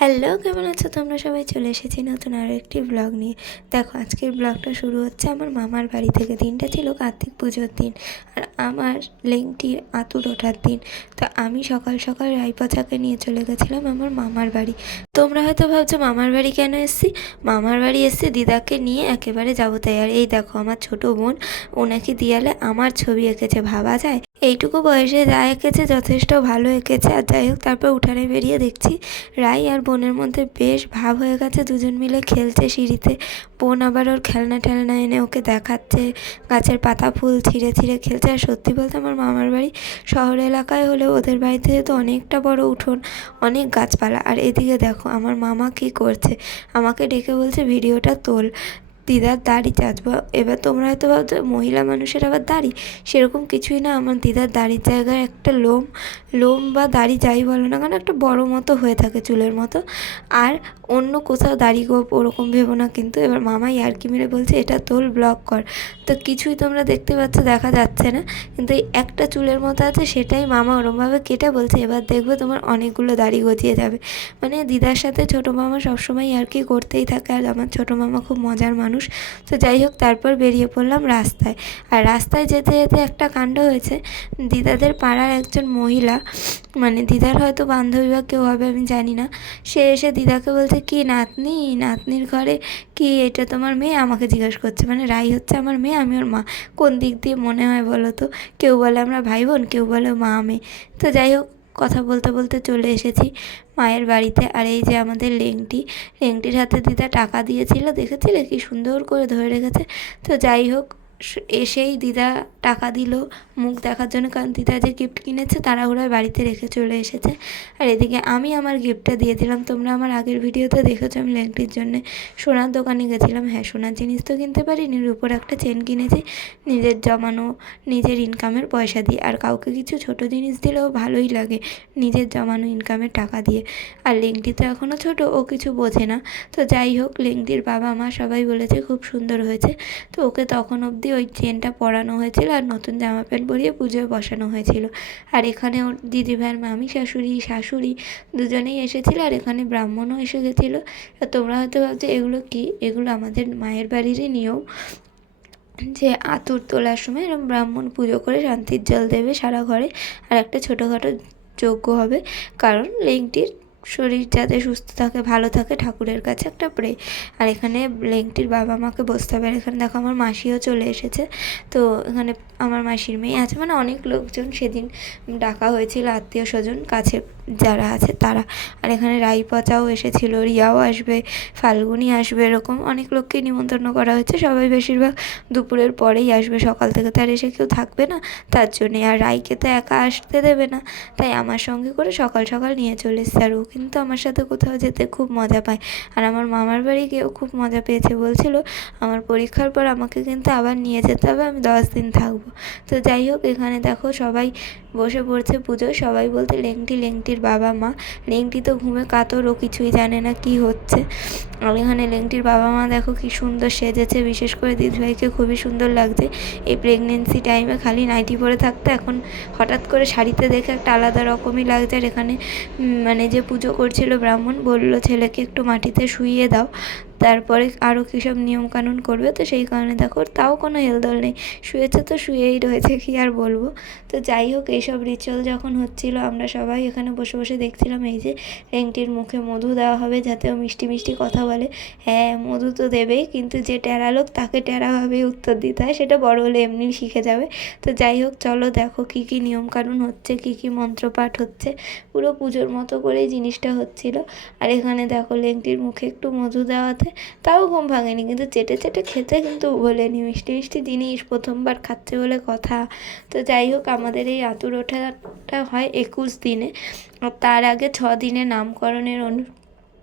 Hello, কেমন আছো? তোমরা সবাই চলে এসেছি নতুন আরও একটি ব্লগ নিয়ে। দেখো, আজকের ব্লগটা শুরু হচ্ছে আমার মামার বাড়ি থেকে। দিনটা ছিল কার্তিক পুজোর দিন আর আমার লেংটির আতুর ওঠার দিন। তো আমি সকাল সকাল রায়পাচাকে নিয়ে চলে গেছিলাম আমার মামার বাড়ি। তোমরা হয়তো ভাবছ, মামার বাড়ি কেন এসছি? মামার বাড়ি এসছি দিদাকে নিয়ে একেবারে যাব তাই। আর এই দেখো, আমার ছোট বোন ওনাকে দিয়ালে আমার ছবি এঁকেছে, ভাবা যায়? এইটুকু বয়সে যা এঁকেছে, যথেষ্ট ভালো এঁকেছে। আর যাই হোক, তারপর উঠানে বেরিয়ে দেখছি রাই আর বোনের মধ্যে বেশ ভাব হয়ে গেছে। দুজন মিলে খেলছে সিঁড়িতে। বোন আবার ওর খেলনা টেলনা এনে ওকে দেখাচ্ছে। গাছের পাতা ফুল ছিঁড়ে ছিঁড়ে খেলছে। আর সত্যি বলতে আমার মামার বাড়ি শহর এলাকায় হলেও ওদের বাড়িতে যেহেতু অনেকটা বড় উঠোন, অনেক গাছপালা। আর এদিকে দেখো আমার মামা কি করছে। আমাকে ডেকে বলছে, ভিডিওটা তোল। দিদার দাড়ি চাচবো এবার তোমরা হয়তো ভাবছ, মহিলা মানুষের আবার দাড়ি? সেরকম কিছুই না, আমার দিদার দাড়ির জায়গায় একটা লোম লোম বা দাড়ি যাই বলো না কেন, একটা বড় মতো হয়ে থাকে চুলের মতো। আর অন্য কোথাও দাড়ি গোপ ওরকম ভেবো না কিন্তু, এবার মামাই আর কি মেরে বলছে, এটা তোল ব্লক কর। তো কিছুই তোমরা দেখতে পাচ্ছ, দেখা যাচ্ছে না। কিন্তু এই একটা চুলের মতো আছে, সেটাই মামা ওরমভাবে কেটে বলছে, এবার দেখবে তোমার অনেকগুলো দাড়ি গজিয়ে যাবে। মানে দিদার সাথে ছোটো মামা সবসময় কি করতেই থাকে, আর আমার ছোটো মামা খুব মজার মানুষ। তো যাই হোক, তারপর বেরিয়ে পড়লাম রাস্তায়। আর রাস্তায় যেতে যেতে একটা কাণ্ড হয়েছে। দিদাদের পাড়ার একজন মহিলা মানে দিদার হয়তো বান্ধবী বা কেউ হবে, আমি জানি না। সে এসে দিদাকে বলছে, কি নাতনি? নাতনির ঘরে কি এটা তোমার মেয়ে? আমাকে জিজ্ঞেস করছে মানে রাই হচ্ছে আমার মেয়ে, আমি ওর মা। কোন দিক দিয়ে মনে হয় বলো তো? কেউ বলে আমরা ভাই বোন, কেউ বলে মা মেয়ে। তো যাই হোক কথা বলতে বলতে চলে এসেছি মায়ের বাড়িতে। আর এই যে আমাদের লেংটি, লেংটির হাতে দিদা টাকা দিয়েছিল, দেখেছিলে কি সুন্দর করে ধরে রেখেছে? তো যাই হোক এসেই দিদা টাকা দিল, মুখ দেখার জন্য, কারণ দিদা যে গিফট কিনেছে তাড়াহুড়োয় বাড়িতে রেখে চলে এসেছে। আর এদিকে আমি আমার গিফটটা দিয়ে দিলাম। তোমরা আমার আগের ভিডিওতে দেখেছ আমি ল্যাংটির জন্য। সোনার দোকানে গেছিলাম। হ্যাঁ সোনার জিনিস তো কিনতে পারিনি উপর একটা চেন কিনেছি। নিজের জমানো, নিজের ইনকামের পয়সা দিয়ে। আর কাউকে কিছু ছোট জিনিস দিলেও ভালোই লাগে নিজের জমানো ইনকামের টাকা দিয়ে। আর লেংটি তো এখনও ছোট, ও কিছু বোঝে না। তো যাই হোক লেংটির বাবা মা সবাই বলেছে খুব সুন্দর হয়েছে। তো ওকে তখন অবধি ওই চেনটা পরানো হয়েছিল আর নতুন জামা প্যান্ট পরিয়ে পুজোয় বসানো হয়েছিল। আর এখানে ওর দিদিভাইয়ের মামি, শাশুড়ি শাশুড়ি দুজনেই এসেছিল আর এখানে ব্রাহ্মণও এসে গেছিল। তোমরা হয়তো ভাবছ, এগুলো কি? এগুলো আমাদের মায়ের বাড়িরই নিয়ম যে আতুর তোলার সময় এরকম ব্রাহ্মণ পুজো করে শান্তির জল দেবে সারা ঘরে। আর একটা ছোটোখাটো যজ্ঞ হবে, কারণ লেংটির শরীর যাতে সুস্থ থাকে, ভালো থাকে, ঠাকুরের কাছে একটা প্রে আর এখানে লেংটির বাবা মাকে বসতে হবে। আর এখানে দেখো আমার মাসিও চলে এসেছে। তো এখানে আমার মাসির মেয়ে আছে। মানে অনেক লোকজন সেদিন ডাকা হয়েছিল, আত্মীয় স্বজন কাছে যারা আছে তারা। আর এখানে রাই পচাও এসেছিল, রিয়াও আসবে, ফাল্গুনি আসবে, এরকম অনেক লোককে নিমন্ত্রণ করা হয়েছে। সবাই বেশিরভাগ দুপুরের পরেই আসবে, সকাল থেকে তার এসে কেউ থাকবে না। তার জন্যে আর রাইকে তো একা আসতে দেবে না। তাই আমার সঙ্গে করে সকাল সকাল নিয়ে চলে এসছে। আর ও কিন্তু আমার সাথে কোথাও যেতে খুব মজা পায়। আর আমার মামার বাড়ি গিয়েও খুব মজা পেয়েছে বলছিল, আমার পরীক্ষার পর আমাকে কিন্তু আবার নিয়ে যেতে হবে, আমি দশ দিন থাকব। তো যাই হোক, এখানে দেখো সবাই বসে পড়ছে পুজো। সবাই বলতে লেংটি, লেংটির বাবা মা। লেংটি তো ঘুমে কাতর, ও কিছুই জানে না কি হচ্ছে। আর এখানে লেংটির বাবা মা দেখো কি সুন্দর সেজেছে। বিশেষ করে দিদিভাইকে খুবই সুন্দর লাগছে। এই প্রেগনেন্সি টাইমে খালি নাইটি পরে থাকতে এখন হঠাৎ করে শাড়িতে দেখে একটা আলাদা রকমই লাগছে। আর এখানে মানে যে পুজো করছিল ব্রাহ্মণ, বলল, ছেলেকে একটু মাটিতে শুইয়ে দাও। তারপরে আরও কী সব নিয়মকানুন করবে, তো সেই কারণে দেখো তাও কোনো হেলদোল নেই। শুয়েছে তো শুয়েই রয়েছে, কি আর বলব? তো যাই হোক এইসব রিচুয়াল যখন হচ্ছিল, আমরা সবাই এখানে বসে বসে দেখছিলাম, এই যে রেংটির মুখে মধু দেওয়া হবে যাতে ও মিষ্টি মিষ্টি কথা বলে। হ্যাঁ মধু তো দেবেই, কিন্তু যে টেরা লোক তাকে টেরাভাবেই উত্তর দিতে হয়, সেটা বড় হলে এমনি শিখে যাবে। তো যাই হোক, চলো দেখো কী কী নিয়মকানুন হচ্ছে, কী কী মন্ত্রপাঠ হচ্ছে। পুরো পুজোর মতো করেই জিনিসটা হচ্ছিল। আর এখানে দেখো লেংটির মুখে একটু মধু দেওয়াতে তাও ঘুম ভাঙেনি। কিন্তু চেটে চেটে খেতে কিন্তু বলেনি মিষ্টি মিষ্টি জিনিস প্রথমবার খাচ্ছে বলে কথা। তো যাই হোক, আমাদের এই আতুর ওঠাটা হয় একুশ দিনে। তার আগে ছ দিনে নামকরণের অনু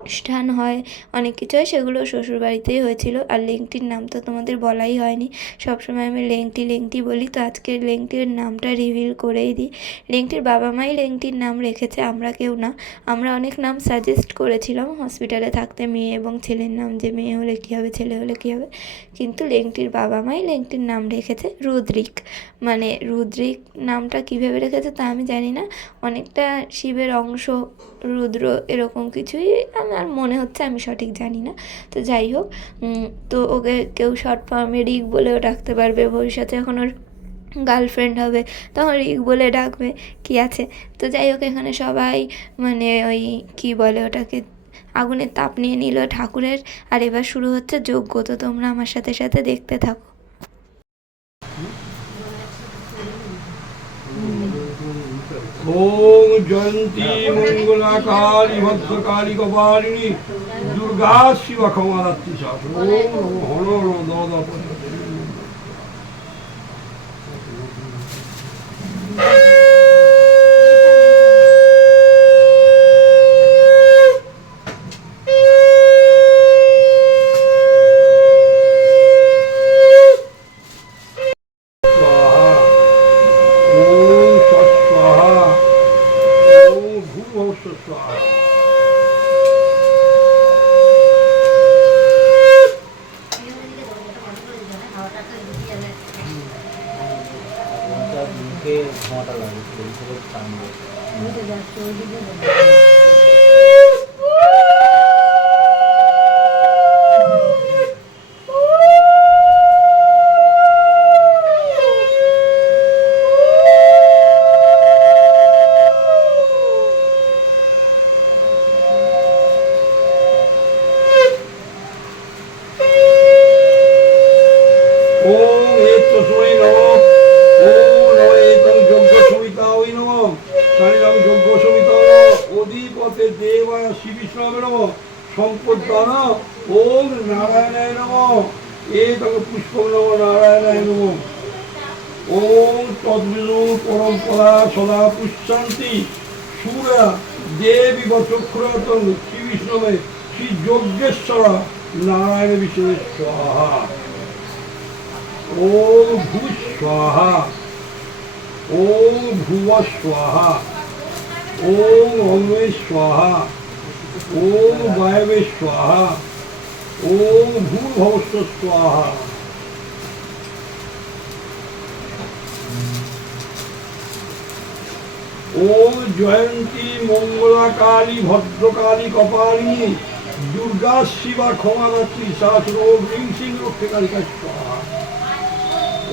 অনুষ্ঠান হয়, অনেক কিছু হয়, সেগুলো শ্বশুরবাড়িতেই হয়েছিল। আর লেংটির নাম তো তোমাদের বলাই হয়নি। সবসময় আমি লেংটি লেংটি বলি, তো আজকে লেংটির নামটা রিভিল করেই দিই। লেংটির বাবা মাই লেংটির নাম রেখেছে, আমরা কেউ না। আমরা অনেক নাম সাজেস্ট করেছিলাম হসপিটালে থাকতে, মেয়ে এবং ছেলের নাম যে মেয়ে হলে কী হবে, ছেলে হলে কী হবে। কিন্তু লেংটির বাবা মাই লেংটির নাম রেখেছে রুদ্রিক। মানে রুদ্রিক নামটা কীভাবে রেখেছে তা আমি জানি না। অনেকটা শিবের অংশ, রুদ্র, এরকম কিছুই আমার মনে হচ্ছে আমি সঠিক জানি না। তো যাই হোক তো ওকে কেউ শর্ট ফর্মে রিক বলেও ডাকতে পারবে, ভবিষ্যতে যখন ওর গার্লফ্রেন্ড হবে তখন রিক বলে ডাকবে, কি আছে? তো যাই হোক, এখানে সবাই মানে ওই কি বলে ওটাকে, আগুনের তাপ নিয়ে নিল ঠাকুরের, আর এবার শুরু হচ্ছে যজ্ঞ। তো তোমরা আমার সাথে সাথে দেখতে থাকো। ওম জয়ন্তী মঙ্গলা কালী ভদ্রকালী কপালিনী দুর্গা শিবা ক্ষমারাত্রি শাস ওম হর হর দদ স্বাহা ওম স্বাহা স্বাহা তার মুখে ধোঁয়াটা লাগে এতস্মৈ নমঃ এতং যজ্ঞ সমিতায় নমঃ সারিরাম যজ্ঞ সমিতায় অধিপতে দেবায় শ্রী বিষ্ণবে নমঃ সম্পদান ওম নারায়ণায় নমঃ। এতং পুষ্পং নমঃ নারায়ণায় নমঃ। ওম তদ্বিদু পরম্পরা সদা পুষ্যন্তি। সুরা দেবী বচক্ষুরাতং শ্রী বিষ্ণবে শ্রী যজ্ঞেশ্বর নারায়ণ বিষ্ণু স্বাহা ওম ভূ স্বাহা ওম ভুব স্বাহা ওম অঙ্গে স্বাহা ওম বায়বে স্বাহা ওম ভূর্ভবস্ব স্বাহা ওম জয়ন্তী মঙ্গলা কালী ভদ্রকালী কপালিনী দুর্গা শিবা ক্ষমাদাত্রী শাসন ওম হ্রিং সিং রক্ষে কালিকা স্বাহা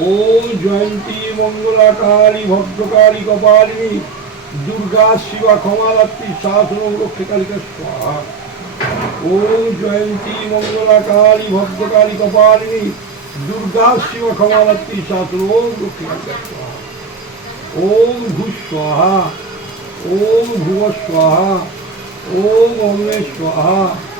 ওম জয়ন্তী মঙ্গলা কালী ভদ্রকালী কপালিনী, দুর্গা, শিবা ক্ষমাদাত্রী শাসন রক্ষে কালিকা স্বাহা। ওম জয়ন্তী মঙ্গলা কালী ভদ্রকালী কপালিনী, দুর্গা, শিবা ক্ষমাদাত্রী শাসন ওম রক্ষে কালিকা স্বাহা। ওম ভূ স্বাহা, ওম ভুব ওম স্বাহা।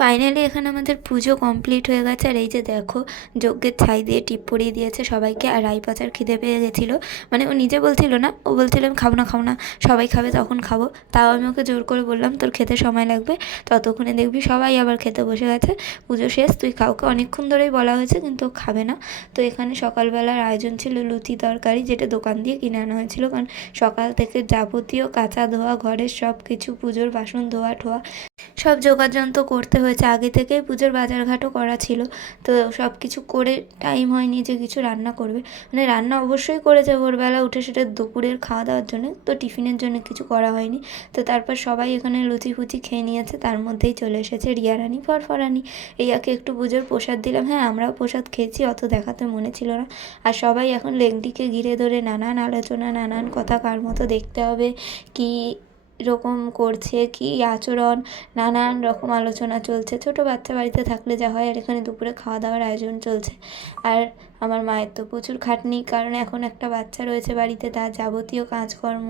ফাইনালি এখানে আমাদের পুজো কমপ্লিট হয়ে গেছে। আর এই যে দেখো, যজ্ঞের ছাই দিয়ে, টিপ পরিয়ে দিয়েছে সবাইকে। আর রাই পাচার খিদে পেয়ে গেছিল। মানে ও নিজে বলছিল না, ও বলছিল, আমি খাব না খাব না, সবাই খাবে, তখন খাব। তাও আমি ওকে জোর করে বললাম, তোর খেতে সময় লাগবে, ততক্ষণে দেখবি সবাই আবার খেতে বসে গেছে। পুজো শেষ, তুই কাউকে অনেকক্ষণ ধরেই বলা হয়েছে, কিন্তু ও খাবে না। তো এখানে সকালবেলার আয়োজন ছিল লুচি তরকারি, যেটা দোকান দিয়ে কিনে আনা হয়েছিল। কারণ সকাল থেকে যাবতীয় কাঁচা ধোয়া, ঘরের সব কিছু পুজোর বাসন ধোয়া, ঠোয়া, সব যোগাযন্ত্র করতে হয়েছে। আগে থেকেই পুজোর বাজারঘাটও করা ছিল। তো সব কিছু করে টাইম হয়নি যে কিছু রান্না করবে। মানে রান্না অবশ্যই করেছে ভোরবেলা, উঠে সেটা দুপুরের খাওয়া দাওয়ার জন্য। তো টিফিনের জন্য কিছু করা হয়নি। তো তারপর সবাই এখানে লুচি ফুচি খেয়ে নিয়েছে। তার মধ্যেই চলে এসেছে রিয়া রানী, ফরফরানি। রিয়াকে একটু পুজোর প্রসাদ দিলাম। হ্যাঁ আমরাও প্রসাদ খেয়েছি, অত দেখাতে মনে ছিল না। আর সবাই এখন লেংটিকে ঘিরে ধরে নানান আলোচনা, নানান কথা, কার মতো দেখতে হবে, কি রকম করছে কি আচরণ, নানান রকম আলোচনা চলছে। ছোট বাচ্চা বাড়িতে থাকলে যা হয় আর এখানে দুপুরে খাওয়া দাওয়ার আয়োজন চলছে। আর আমার মায়ের তো প্রচুর খাটনি, কারণ এখন একটা বাচ্চা রয়েছে বাড়িতে, তার যাবতীয় কাজকর্ম,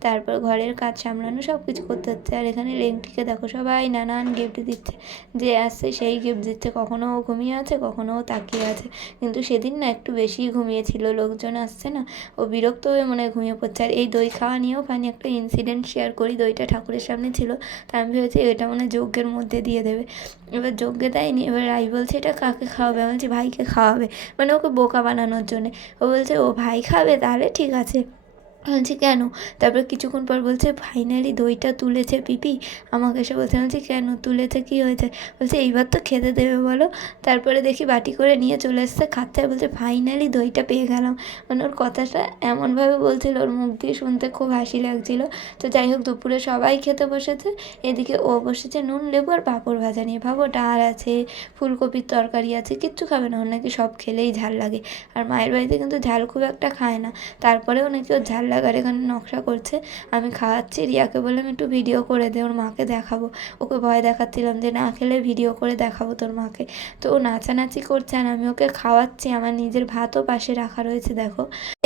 তারপর ঘরের কাজ সামলানো সব কিছু করতে হচ্ছে। আর এখানে লেংটিকে দেখো, সবাই নানান গিফট দিচ্ছে। যে আসছে সেই গিফট দিচ্ছে। কখনো ও ঘুমিয়ে আছে, কখনো ও তাকিয়ে আছে। কিন্তু সেদিন না একটু বেশিই ঘুমিয়েছিল, লোকজন আসছে না। ও বিরক্ত হয়ে মনে হয় ঘুমিয়ে পড়ছে। আর এই দই খাওয়া নিয়েও ফানি একটা ইনসিডেন্ট শেয়ার করি, দইটা ঠাকুরের সামনে ছিল। তা আমি ভেবেছি এটা মনে যজ্ঞের মধ্যে দিয়ে দেবে। এবার যজ্ঞে দেয়নি, এবার রাই বলছে, এটা কাকে খাওয়াবে? আমি বলছি, ভাইকে খাওয়াবে। মানে ওকে বোকা বানানোর জন্যে। ও বলছে ও ভাই খাবে তাহলে? ঠিক আছে। বলছি কেন? তারপর কিছুক্ষণ পর বলছে ফাইনালি দইটা তুলেছে পিপি। আমাকে এসে বলছে বলছি কেন? তুলেছে কী হয়েছে? বলছে, এইবার তো খেতে দেবে বলো। তারপরে দেখি বাটি করে নিয়ে চলে এসছে খাচ্ছে, বলছে ফাইনালি দইটা পেয়ে গেলাম। মানে ওর কথাটা এমনভাবে বলছিল, ওর মুখ দিয়ে শুনতে খুব হাসি লাগছিল। তো যাই হোক, দুপুরে সবাই খেতে বসেছে। এদিকে ও বসেছে নুন, লেবু আর পাঁপড় ভাজা নিয়ে। ভাবো, ডাল আছে, ফুলকপির তরকারি আছে, কিচ্ছু খাবে না। ওর নাকি সব খেলেই ঝাল লাগে। আর মায়ের বাড়িতে কিন্তু ঝাল খুব একটা খায় না। তারপরেও নাকি ওর ঝাল লাগার এখানে নকশা করছে, আমি খাওয়াচ্ছি। রিয়াকে বললাম, একটু ভিডিও করে দে, ওর মাকে দেখাবো। ওকে ভয় দেখাচ্ছিলাম যে, না, খেলে ভিডিও করে দেখাবো তোর মাকে। তো ও নাচানাচি করছে আর আমি ওকে খাওয়াচ্ছি। আমার নিজের ভাতও পাশে রাখা রয়েছে, দেখো।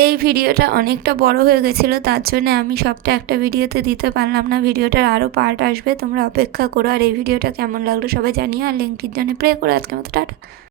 এই ভিডিওটা অনেকটা বড় হয়ে গেছিল, তার জন্য আমি সবটা একটা ভিডিওতে দিতে পারলাম না। ভিডিওটার আরও পার্ট আসবে, তোমরা অপেক্ষা করো। আর এই ভিডিওটা কেমন লাগল সবাই জানিও, আর লিঙ্কটির জন্য প্রে করো। আজকের মতো টাটা।